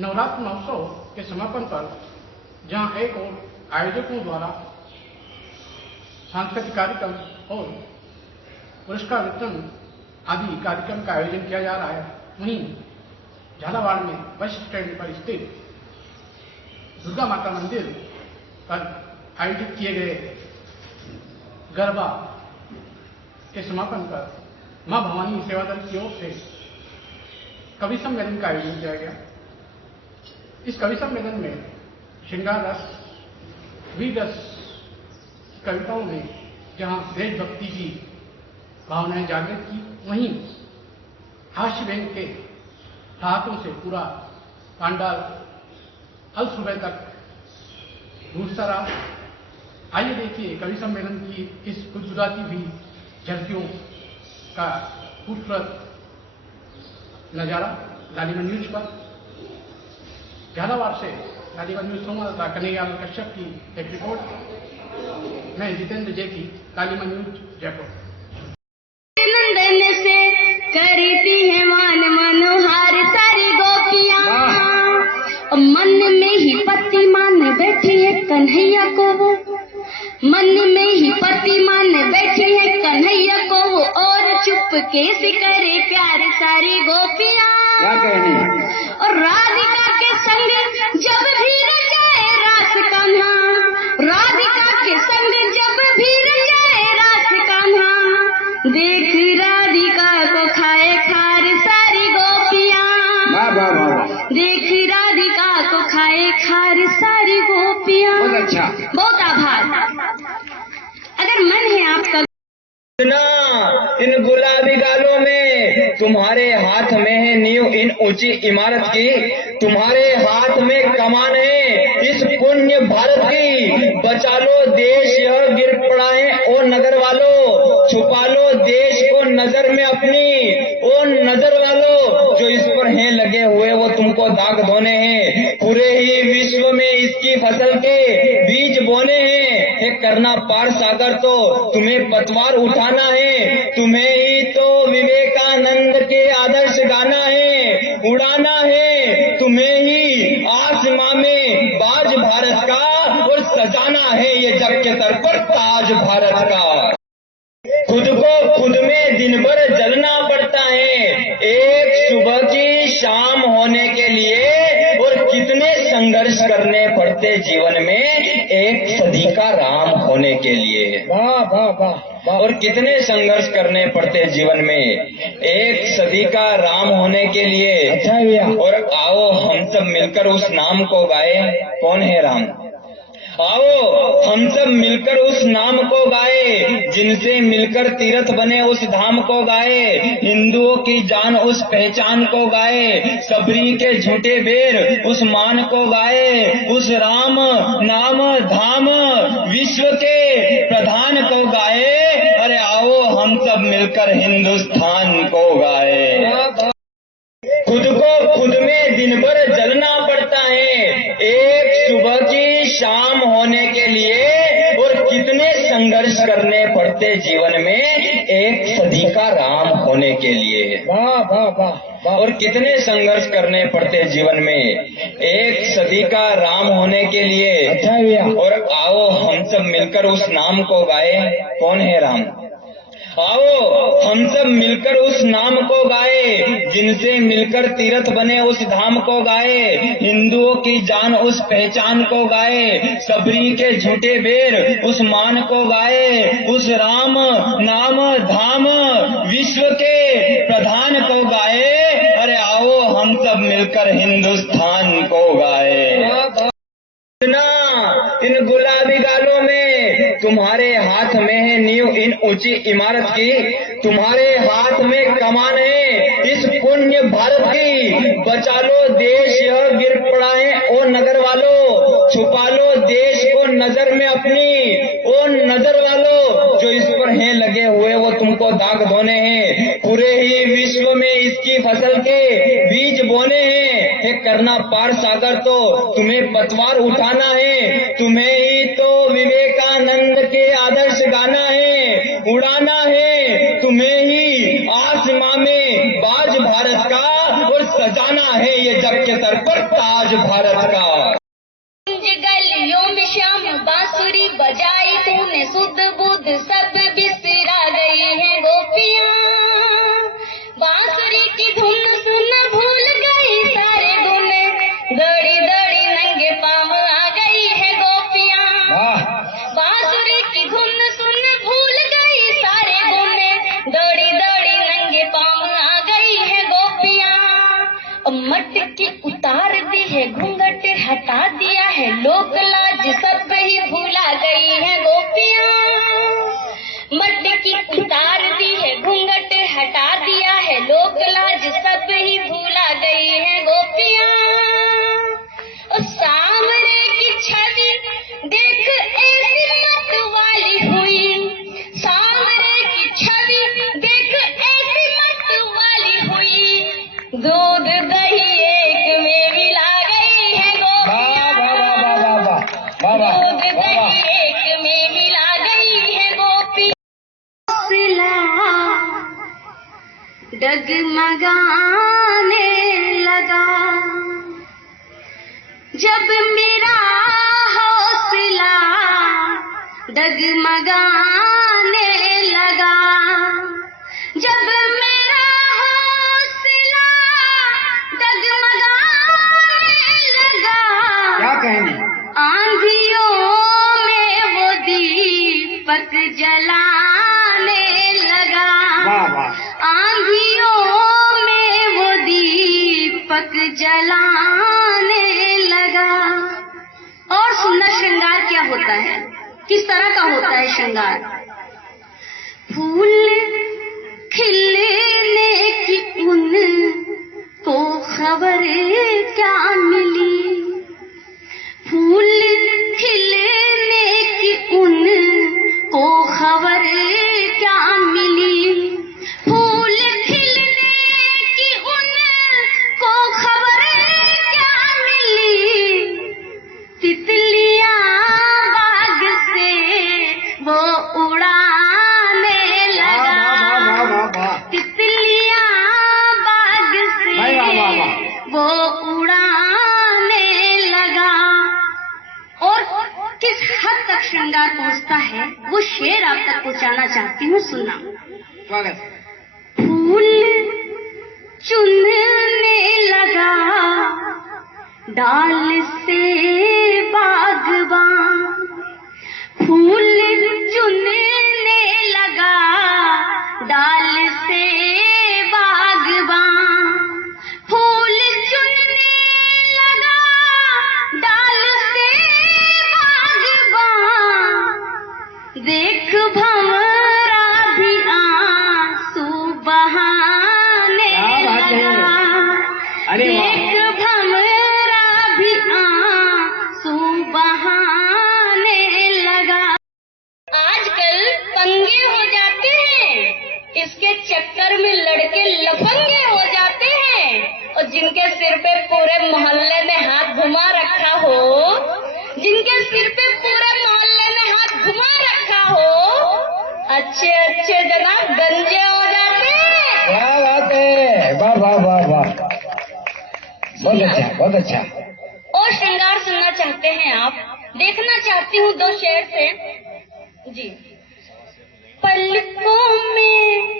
नवरात्र महोत्सव के समापन पर जहां एक और आयोजकों द्वारा सांस्कृतिक कार्यक्रम और पुरस्कार वितरण आदि कार्यक्रम का आयोजन किया जा रहा है, वहीं झालावाड़ में बस स्टैंड पर स्थित दुर्गा माता मंदिर पर आयोजित किए गए गरबा के समापन पर मां भवानी सेवा दल की ओर से कवि सम्मेलन का आयोजन किया गया। इस कवि सम्मेलन में श्रृंगार रस, वीर रस कविताओं में जहां देशभक्ति की भावनाएं जागृत की, वहीं हास्य व्यंग के हाथों से पूरा पांडाल अल सुबह तक गूंजता रहा। आइए देखिए कवि सम्मेलन की इस गुजराती भी झलकियों का खूबसूरत नजारा लालिमा न्यूज पर। झालावाड़ से लालिमा न्यूज संवाददाता कन्हैयालाल कश्यप की एक रिपोर्ट। मैं जितेंद्र जेकी, लालिमा न्यूज, जयपुर। नंदन से करती है मान मनोहार सारी गोपियां, मन में ही पति मान बैठी है कन्हैया को वो, मन में ही पति मान बैठी है कन्हैया को वो, और चुपके से करे प्यार सारी गोपियां। क्या कहनी? और राधिका के संग जब भी जाए रास कान्हा, राधिका के संग जब भी जाए रास कान्हा, देख राधिका को खाए खार सारी गोपियां। देख राधिका को खाए खार सारी गोपियां। बहुत अच्छा, बहुत आभार। अगर मन है आपका इन गुलाबी गालों में, तुम्हारे हाथ में है नींव इन ऊंची इमारत की, तुम्हारे हाथ में कमान है इस पुण्य भारत की। बचा लो देश यह गिर पड़ा है ओ नगर वालों, छुपा लो देश को नजर में अपनी ओ नजर वालों। जो इस पर हैं लगे हुए वो तुमको दाग धोने हैं, पूरे ही विश्व में इसकी फसल के बीज बोने हैं। करना पार सागर तो तुम्हें पतवार उठाना है, तुम्हें ही तो विवेकानंद के आदर्श गाना है, उड़ाना है तुम्हें ही आसमां में बाज भारत का, और सजाना है ये जग के सर पर ताज भारत का। खुद को खुद में दिन भर जलना पड़ता है एक सुबह की शाम होने के लिए, और कितने संघर्ष करने पड़ते जीवन में एक सदी का राम होने के लिए। वाह वाह वाह। और कितने संघर्ष करने पड़ते जीवन में एक सदी का राम होने के लिए। अच्छा भैया। और आओ हम सब मिलकर उस नाम को गाए। कौन है राम? आओ हम सब मिलकर उस नाम को गाए, जिनसे मिलकर तीर्थ बने उस धाम को गाए। हिंदुओं की जान उस पहचान को गाए, सबरी के झूठे बेर उस मान को गाए। उस राम नाम धाम विश्व के प्रधान को गाए। अरे आओ हम सब मिलकर हिंदुस्तान को गाए। खुद को खुद में दिन भर जलना पड़ता है एक सुबह की शाम होने के लिए, और कितने संघर्ष करने पड़ते जीवन में एक सदी का राम होने के लिए। वाह वाह वाह। और कितने संघर्ष करने पड़ते जीवन में एक सदी का राम होने के लिए। अच्छा भैया। और आओ हम सब मिलकर उस नाम को गाए। कौन है राम? आओ हम सब मिलकर उस नाम को गाए, जिनसे मिलकर तीर्थ बने उस धाम को गाए। हिंदुओं की जान उस पहचान को गाए, सबरी के झूठे बेर उस मान को गाए। उस राम नाम धाम विश्व के प्रधान को गाए। अरे आओ हम सब मिलकर हिंदुस्तान को गाए। इन गुलाबी गालों में, तुम्हारे हाथ में है नींव इन ऊंची इमारत की, तुम्हारे हाथ में कमान है इस पुण्य भारत की। बचा लो देश यह गिर पड़ा है ओ नगर वालों, छुपा लो देश को नजर में अपनी ओ नजर वालों। जो इस पर हैं लगे हुए वो तुमको दाग धोने हैं, पूरे ही विश्व में इसकी फसल के बीज बोने हैं। करना पार सागर तो तुम्हें पतवार उठाना है, तुम्हें ही तो विवेकानंद के आदर्श गाना है, उड़ाना है तुम्हें ही आसमां में बाज भारत का, और सजाना है ये जग के सर पर ताज आज भारत का। गलियों में श्याम बांसुरी बजाई तूने, सुध बुध सब बिसरा गई है गोपियां। बांसुरी की धुन सुन भूल गई सारे गुण, दौड़ी दौड़ी नंगे पाँव आ गई है गोपियां। बांसुरी की धुन सुन भूल गई सारे गुण, दौड़ी दौड़ी नंगे पाँव आ गई है गोपियां। मटकी उतार दी है, घूंघट हटा दिया है, लोक लाज सब ही भूला गई है गोपियां। मटकी उतार दी है, घूंघट हटा दिया है, लोक लाज सब ही भूला गई है गोपियां। और सामने की छवि देख ऐसी मत वाली हुई, सामने की छवि देख ऐसी मत वाली हुई, दूध दही एक में मिला गई है गोपियां। दूध दही एक में मिला गई है गोपियां। डगमगाने लगा जब मेरा हौसला, डगमगाने लगा जब मेरा हौसला, डगमगाने लगा। क्या कहेंगे? आंधियों में वो दीपक जलाने लगा। वाह वाह। आंधियों में वो दीपक जलाने लगा। और सुंदर श्रृंगार क्या होता है, किस तरह का होता है श्रृंगार? फूल खिलने की उनको खबर क्या मिली, फूल खिलने की उनको खबर क्या मिली, फूल खिलने की उनको खबर क्या मिली। तितलियां बाग से वो उड़ाने लगा, तितलियां बाग से वो उड़ाने लगा। और किस हद तक श्रृंगार पहुंचता है वो शेर आप तक पहुंचाना चाहती हूँ, सुनना। स्वागत। फूल चुनने लगा डाल से बागबान, फूल चुनने लगा डाल से बागबान, फूल चुनने लगा डाल से बागबान। देख भंवरा भी आंसू बहाने लगा, अरे वाह। देख भंवरा भी आंसू बहाने लगा। आजकल पंगे हो जाते हैं, इसके चक्कर में लड़के लफंगे हो जाते हैं। और जिनके सिर पे पूरे मोहल्ले में हाथ घुमा रखा हो, जिनके सिर पे पूरे मोहल्ले में हाथ घुमा रखा हो, अच्छे अच्छे जनाब गंजे हो जाते हैं। क्या बात है, वाह वाह वाह वाह, बहुत अच्छा बहुत अच्छा। और श्रृंगार सुनना चाहते हैं आप? देखना चाहती हूँ दो शेर से जी। पलकों में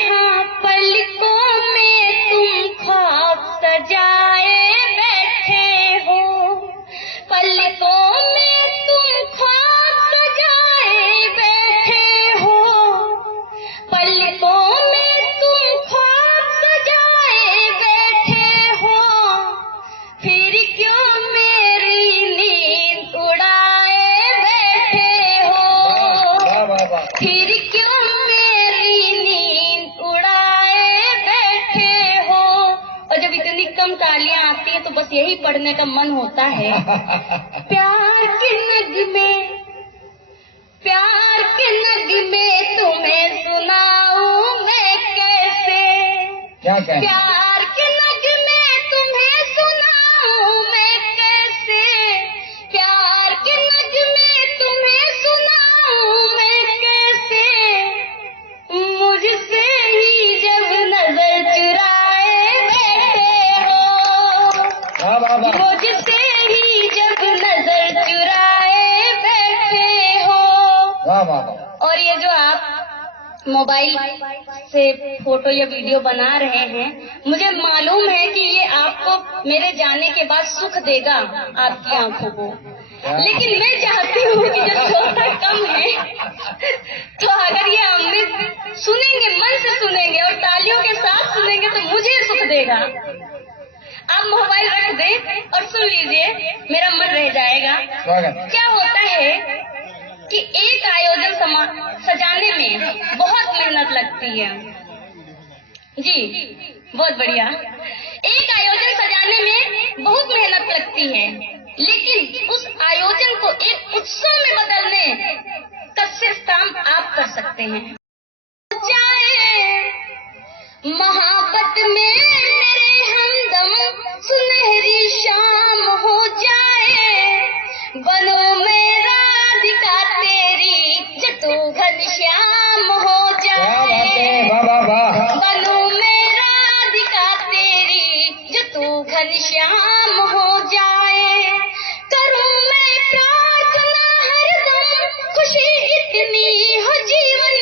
हाँ पलकों में तुम ख्वाब सजाए बैठे हो, पलकों में तुम ख्वाब सजाए बैठे हो, पलकों में तुम ख्वाब सजाए बैठे हो, फिर क्यों मेरी नींद उड़ाए बैठे हो, फिर क्यों मेरी नींद उड़ाए बैठे हो। और जब इतनी कम तालियां आती हैं तो बस यही पढ़ने का मन होता है। प्यार के नगमे तुम्हें सुनाऊं मैं कैसे, क्या क्या? प्यार के नगमे तुम्हें सुनाऊं मैं कैसे, प्यार के नगमे तुम्हें सुनाऊं मैं कैसे। मुझसे ही जब नजर चुराए बैठे मोबाइल से फोटो या वीडियो बना रहे हैं, मुझे मालूम है कि ये आपको मेरे जाने के बाद सुख देगा आपकी आंखों को, लेकिन मैं चाहती हूँ कि जो श्रोता कम है, तो अगर ये अमृत सुनेंगे, मन से सुनेंगे और तालियों के साथ सुनेंगे तो मुझे सुख देगा। आप मोबाइल रख दें और सुन लीजिए, मेरा मन रह जाएगा। क्या होता है कि एक आयोजन सजाने में बहुत मेहनत लगती है। जी, बहुत बढ़िया। एक आयोजन सजाने में बहुत मेहनत लगती है, लेकिन उस आयोजन को एक उत्सव में बदलने का सिर्फ काम आप कर सकते हैं। मोहब्बत में मेरे हमदम सुनहरी शाम हो जाए, बनो मेरा राधिका तेरी जटू घनश्याम हो जाए, बनो मेरा राधिका तेरी जटू घनश्याम हो जाए। करूं मैं प्रार्थना हरदम खुशी इतनी हो जीवन